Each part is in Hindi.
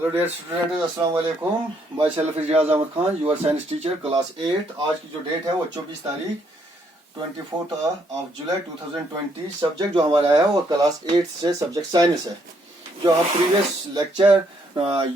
हेलो डियर स्टूडेंट, अस्सलाम वालेकुम। Myself Ijaz Ahmad Khan, your science teacher, class 8। आज की जो डेट है वो 24 तारीख 24 ऑफ जुलाई 2020। सब्जेक्ट जो हमारा है वो क्लास 8 से सब्जेक्ट साइंस है। जो हम प्रीवियस लेक्चर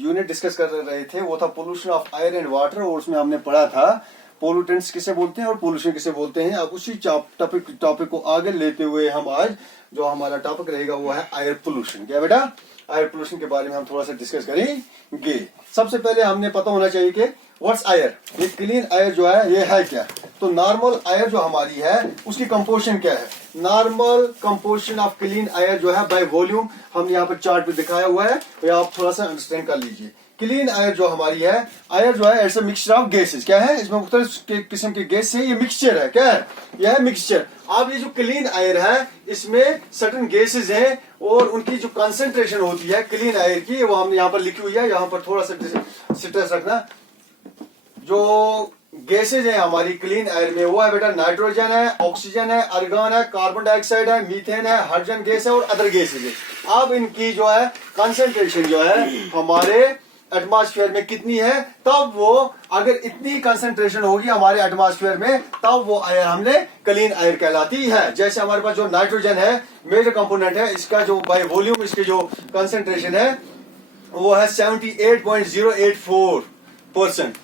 यूनिट डिस्कस कर रहे थे वो था pollution of air and water, और उसमें हमने पढ़ा था पोल्यूटेंट्स किसे बोलते हैं और पोल्यूशन किसे बोलते हैं। अब उसी टॉपिक को आगे लेते हुए हम आज जो हमारा टॉपिक रहेगा वो है एयर पोल्यूशन। क्या बेटा, एयर पोल्यूशन के बारे में हम थोड़ा सा डिस्कस करेंगे। सबसे पहले हमने पता होना चाहिए कि व्हाट्स एयर। ये क्लीन एयर जो है ये है क्या। तो नॉर्मल एयर जो हमारी है उसकी कंपोजिशन क्या है। Normal composition of clean air जो है बाय वॉल्यूम हमने यहाँ पर चार्ट पे दिखाया हुआ है, तो आप थोड़ा सा अंडरस्टैंड कर लीजिए। क्लीन एयर जो हमारी है, एयर जो है it's a mixture of gases. क्या है, इसमें मुख्तलिफ किस्म के गैस है, ये मिक्सचर है। क्या है, यह है मिक्सचर। अब ये जो क्लीन एयर है इसमें सर्टेन गैसेस हैं और उनकी जो कंसंट्रेशन होती है क्लीन एयर की वो हमने यहाँ पर लिखी हुई है। यहाँ पर थोड़ा सा स्ट्रेस रखना। जो गैसेज है हमारी क्लीन एयर में वो है बेटा नाइट्रोजन है, ऑक्सीजन है, आर्गन है, कार्बन डाइऑक्साइड है, मीथेन है, हाइड्रोजन गैस है और अदर गैसेज है। अब इनकी जो है कंसंट्रेशन जो है हमारे एटमॉस्फेयर में कितनी है, तब वो अगर इतनी कंसंट्रेशन होगी हमारे एटमॉस्फेयर में तब वो एयर हमने क्लीन एयर कहलाती है। जैसे हमारे पास जो नाइट्रोजन है मेजर कंपोनेंट है, इसका जो बाय वॉल्यूम इसकी जो कंसंट्रेशन है वो है 78.084%।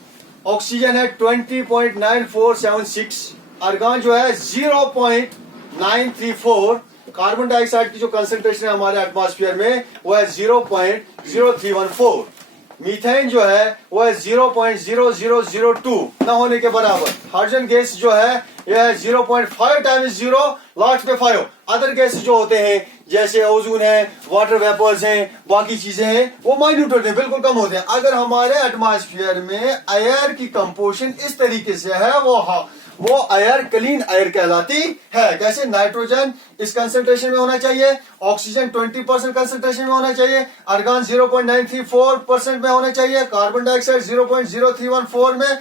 ऑक्सीजन है 20.9476, आर्गन जो है 0.934, कार्बन डाइऑक्साइड की जो कंसंट्रेशन है हमारे एटमॉस्फेयर में वो है 0.0314, मीथेन जो है वो है 0.0002 न होने के बराबर। हाइड्रोजन गैस जो है यह है 0.5 टाइम्स 0 लास्ट पे 5। अदर गैस जो होते हैं जैसे ओजोन है, वाटर वेपर्स हैं, बाकी चीजें हैं वो माइन्यूट होते हैं, बिल्कुल कम होते हैं। अगर हमारे एटमॉस्फेयर में एयर की कंपोजिशन इस तरीके से है वो एयर क्लीन एयर कहलाती है। कैसे, नाइट्रोजन इस कंसंट्रेशन में होना चाहिए, ऑक्सीजन 20% कंसंट्रेशन में होना चाहिए, आर्गन 0.934% में होना चाहिए, कार्बन डाइऑक्साइड 0.0314 में,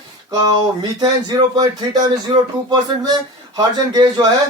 मीथेन 0.3 टाइम्स 02% में, हाइड्रोजन गैस जो है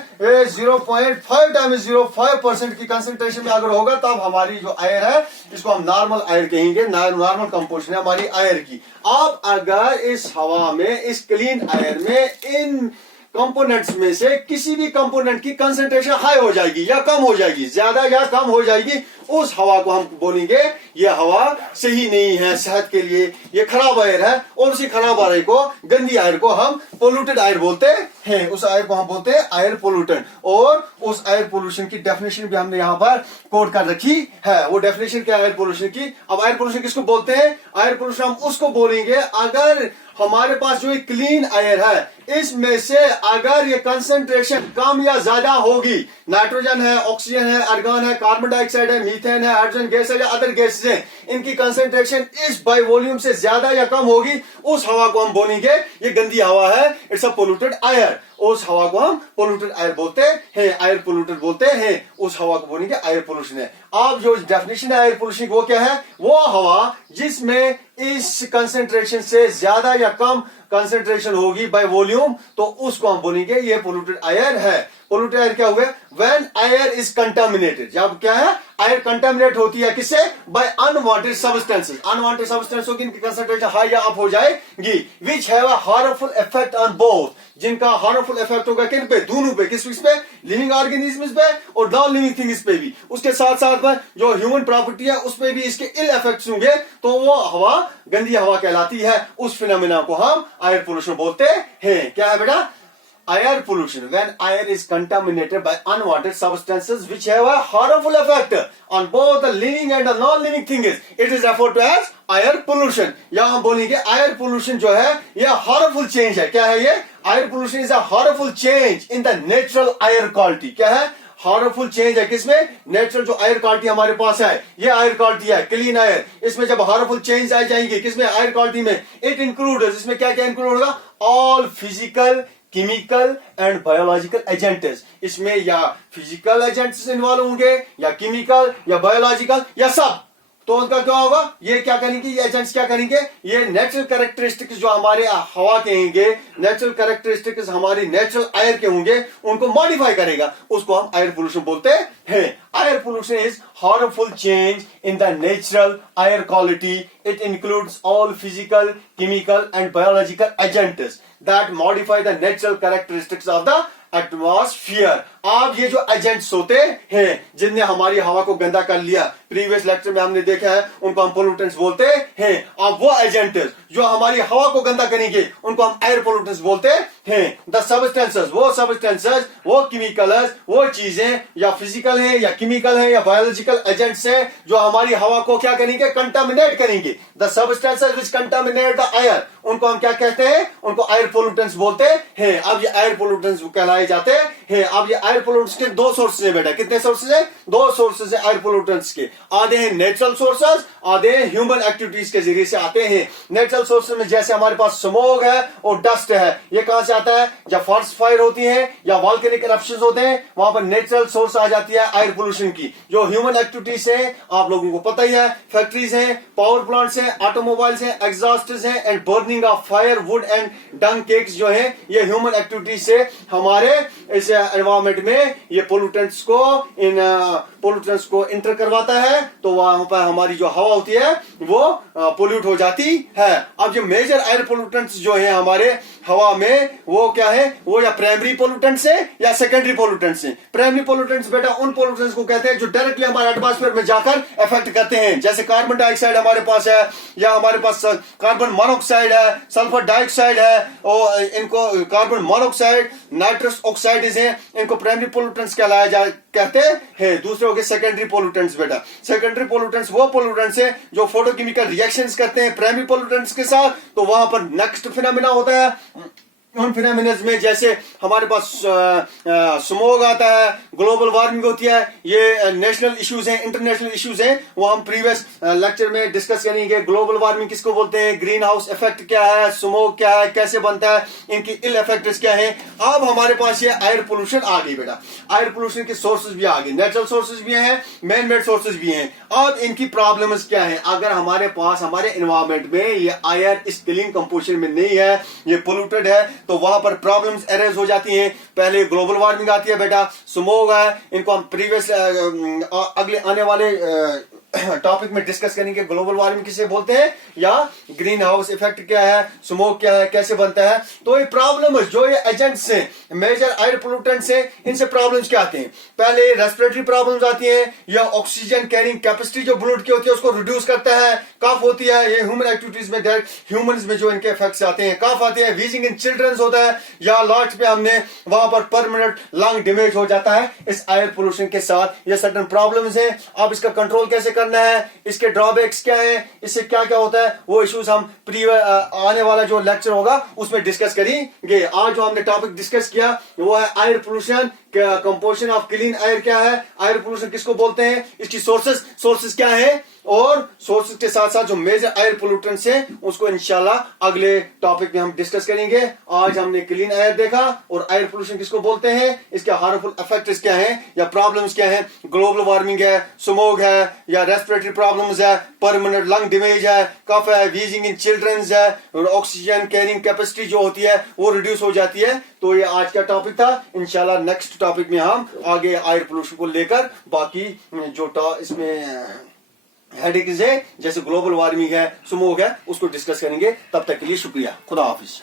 0.5 टाइम्स 05% की कंसंट्रेशन में अगर होगा तब हमारी जो एयर है इसको हम नॉर्मल एयर कहेंगे। नॉर्मल कंपोजिशन है हमारी एयर की। अब अगर इस हवा में, इस क्लीन एयर में इन कंपोनेंट्स में से किसी भी कंपोनेंट की कंसंट्रेशन हाई हो जाएगी या कम हो जाएगी, ज्यादा या कम हो जाएगी, उस हवा को हम बोलेंगे ये हवा सही नहीं है सेहत के लिए, ये खराब एयर है। और उसी खराब एयर को, गंदी एयर को हम पोल्यूटेड एयर बोलते हैं। उस एयर को हम बोलते हैं एयर पोल्यूटेंट। और उस एयर पोल्यूशन की डेफिनेशन भी हमने यहाँ पर कोड कर रखी है। वो डेफिनेशन क्या है एयर पोल्यूशन की। अब एयर पोल्यूशन किसको बोलते हैं, एयर पोल्यूशन हम उसको बोलेंगे अगर हमारे पास जो क्लीन एयर है इसमें से अगर ये कंसंट्रेशन कम या ज्यादा होगी, नाइट्रोजन है, ऑक्सीजन है, आर्गन है, कार्बन डाइऑक्साइड है, मीथेन है, हाइड्रोजन गैस है या अदर गैसेस हैं, इनकी कंसंट्रेशन इस बाय वॉल्यूम से ज्यादा या कम होगी, उस हवा को हम बोलेंगे ये गंदी हवा है, इट्स अ पोल्यूटेड एयर। उस हवा को हम पोल्यूटेड एयर बोलते हैं, एयर पोल्यूटेड बोलते हैं। उस हवा को बोलेंगे एयर पोल्यूशन है। अब जो डेफिनेशन है एयर पोल्यूशन वो क्या है, वो हवा जिसमें इस कंसंट्रेशन से ज्यादा या कम कंसंट्रेशन होगी बाय वॉल्यूम, तो उसको हम बोलेंगे ये पोल्यूटेड एयर है। पोल्यूटेड एयर क्या हुआ, व्हेन एयर इज कंटामिनेटेड। जब क्या है, एयर कंटामिनेट होती है किससे, by unwanted substances. Unwanted substance होगी, इनकी कंसंट्रेशन हाई या अप हो जाएगी, which have a harmful effect on both, जिनका हार्मफुल इफेक्ट होगा किन पे, दोनों पे। किस पे, लिविंग ऑर्गेनिज्म्स पे और नॉन लिविंग थिंग्स पे भी। उसके साथ साथ में जो ह्यूमन प्रॉपर्टी है उस पे भी इसके इल इफेक्ट्स होंगे, तो वो हवा गंदी हवा कहलाती है। उस फिनोमेना को हम एयर पोल्यूशन बोलते हैं। क्या है बेटा, air pollution when air is contaminated by unwanted substances which have a harmful effect on both the living and the non-living things, it is referred to as air pollution। या हम बोलेंगे air pollution जो है ये harmful change है। क्या है ये, air pollution is a harmful change in the natural air quality। क्या है, हार्मफुल चेंज है किसमें, नेचुरल जो एयर क्वालिटी हमारे पास है, ये एयर क्वालिटी है क्लीन एयर। इसमें जब हार्मफुल चेंज आ जाएंगे किसमें, एयर क्वालिटी में, इट इंक्लूड, इसमें क्या क्या इंक्लूड होगा, all physical, chemical and biological agents. इसमें या फिजिकल एजेंट्स इन्वॉल्व होंगे या केमिकल या बायोलॉजिकल या सब। तो उनका क्या होगा, ये क्या करेंगे, ये एजेंट्स क्या करेंगे, ये नेचुरल कैरेक्टरिस्टिक्स जो हमारे हवा के होंगे, नेचुरल कैरेक्टरिस्टिक्स हमारी नेचुरल एयर के होंगे, उनको मॉडिफाई करेगा, उसको हम एयर पोल्यूशन बोलते हैं। Air pollution is harmful change in the natural air quality. It includes all physical, chemical and biological agents that modify the natural characteristics of the atmosphere. अब ये जो एजेंट्स होते हैं जिनने हमारी हवा को गंदा कर लिया, प्रीवियस लेक्चर में हमने देखा है, उनको हम पोल्यूटेंट्स बोलते हैं। अब वो एजेंट्स जो हमारी हवा को गंदा करेंगे उनको हम एयर पोल्यूटेंट्स बोलते हैं। द सब्सटेंसेस, वो केमिकल्स, वो चीजें या फिजिकल है या केमिकल है या बायोलॉजिकल एजेंट्स है जो हमारी हवा को क्या करेंगे, कंटामिनेट करेंगे। The substances which contaminate the air, उनको हम क्या कहते हैं, उनको एयर पोल्यूटेंट्स बोलते हैं। अब ये एयर पोल्यूटेंट्स कहलाए जाते हैं। अब ये एयर पोल्यूटेंट्स के दो सोर्सेज है बेटा, कितने सोर्सेज है, दो सोर्सेज है एयर पोल्यूटेंट्स के। आधे हैं नेचुरल सोर्सेज, आधे हैं ह्यूमन एक्टिविटीज के जरिए से आते हैं। नेचुरल सोर्सेज में जैसे हमारे पास स्मोक है और डस्ट है, ये कहां से आता है, जब फॉरेस्ट फायर होती है या वॉल्केनिक इरप्शंस होते हैं, वहां पर नेचुरल सोर्स आ जाती है एयर पोल्यूशन की। जो ह्यूमन एक्टिविटीज है आप लोगों को पता ही है, फैक्ट्रीज हैं, पावर प्लांट्स हैं, ऑटोमोबाइल्स हैं, एग्जॉस्टर्स हैं and burning of firewood and dung cakes जो है, ये ह्यूमन एक्टिविटीज से हमारे इस एनवायरमेंट में ये पोल्यूटेंट्स को इंटर करवाता है, तो वहां पर हमारी जो हवा होती है वो पोल्यूट हो जाती है। अब जो मेजर एयर पोल्यूटेंट्स जो है हमारे हवा में, वो क्या है, वो या प्राइमरी पोल्यूटेंट्स है या सेकेंडरी पोल्यूटेंट्स है। प्राइमरी पोल्यूटेंट्स बेटा उन पोल्यूटेंट्स को कहते हैं जो डायरेक्टली हमारे एटमॉस्फेयर में जाकर इफेक्ट करते हैं, जैसे कार्बन डाइऑक्साइड हमारे पास है, या हमारे पास कार्बन मोनोऑक्साइड है, सल्फर डाइऑक्साइड है, और इनको कार्बन मोनोऑक्साइड, नाइट्रस ऑक्साइड्स हैं, इनको प्राइमरी पोल्यूटेंट्स कहते हैं। दूसरे हो गए सेकेंडरी पोल्यूटेंट्स बेटा। सेकेंडरी पोल्यूटेंट्स वो पोल्यूटेंट्स हैं जो फोटोकेमिकल रिएक्शंस करते हैं प्राइमरी पोल्यूटेंट्स के साथ, तो वहां पर नेक्स्ट फिनोमेना होता है। उन फिनोमेनस में जैसे हमारे पास स्मोक आता है, ग्लोबल वार्मिंग होती है, ये नेशनल इश्यूज हैं, इंटरनेशनल इश्यूज हैं, वो हम प्रीवियस लेक्चर में डिस्कस करेंगे। ग्लोबल वार्मिंग किसको बोलते हैं, ग्रीन हाउस इफेक्ट क्या है, स्मोक क्या है, कैसे बनता है, इनकी इल इफेक्ट्स क्या है। अब हमारे पास ये एयर पोल्यूशन आ गई बेटा। एयर पोल्यूशन के सोर्सेज भी आ गए, नेचुरल सोर्सेज भी हैं, मैन मेड सोर्सेज भी हैं। अब इनकी प्रॉब्लम्स क्या है, अगर हमारे पास हमारे एनवायरमेंट में ये एयर इस क्लीन कंपोजिशन में नहीं है, ये पोल्यूटेड है, तो वहां पर प्रॉब्लम्स एरेज हो जाती हैं। पहले ग्लोबल वार्मिंग आती है बेटा, स्मोक है, इनको हम प्रीवियस अगले आने वाले टॉपिक में डिस्कस करेंगे। ग्लोबल वार्मिंग किसे बोलते हैं या ग्रीन हाउस इफेक्ट क्या है, स्मोक क्या है, कैसे बनता है। तो ये प्रॉब्लम जो ये एजेंट्स हैं, मेजर एयर पोल्यूटेंट्स हैं, इनसे प्रॉब्लम्स क्या आते हैं। पहले रेस्पिरेटरी प्रॉब्लम्स आती हैं, या ऑक्सीजन कैरिंग कैपेसिटी जो ब्लड की होती है उसको रिड्यूस करता है, कफ होती है, ये ह्यूमन एक्टिविटीज में ह्यूमंस में जो इनके इफेक्ट्स आते हैं, कफ आते हैं, वीजिंग इन चिल्ड्रंस होता है, या लास्ट पे हमने वहां पर परमानेंट लंग डैमेज हो जाता है इस एयर पोल्यूशन के साथ। ये सर्टेन प्रॉब्लम्स हैं। अब इसका कंट्रोल कैसे करना है, इसके ड्रॉबैक्स क्या है, इससे क्या क्या होता है, वो इश्यूज हम आने वाला जो लेक्चर होगा उसमें डिस्कस करेंगे। आज जो हमने टॉपिक डिस्कस किया वो है air pollution, composition of clean air क्या है, एयर पोल्यूशन किसको बोलते हैं, इसकी सोर्सेस क्या है, और सोर्सेस के साथ साथ जो मेजर एयर पोल्यूटेंट्स हैं उसको इंशाल्लाह अगले टॉपिक में हम डिस्कस करेंगे। आज हमने क्लीन एयर देखा और एयर पोल्यूशन किसको बोलते हैं, इसके हार्मफुल इफेक्ट्स क्या हैं या प्रॉब्लम्स क्या हैं। ग्लोबल वार्मिंग है, स्मोक है, या रेस्पिरेटरी प्रॉब्लम्स है, परमानेंट लंग डैमेज है, कफ है, वीजिंग इन चिल्ड्रंस है, और ऑक्सीजन कैरिंग कैपेसिटी जो होती है वो रिड्यूस हो जाती है। तो ये आज का टॉपिक था। इंशाल्लाह नेक्स्ट टॉपिक में हम आगे एयर पोल्यूशन को लेकर बाकी जो इसमें हेडेक्स है जैसे ग्लोबल वार्मिंग है, स्मोक है, उसको डिस्कस करेंगे। तब तक के लिए शुक्रिया, खुदा हाफिज।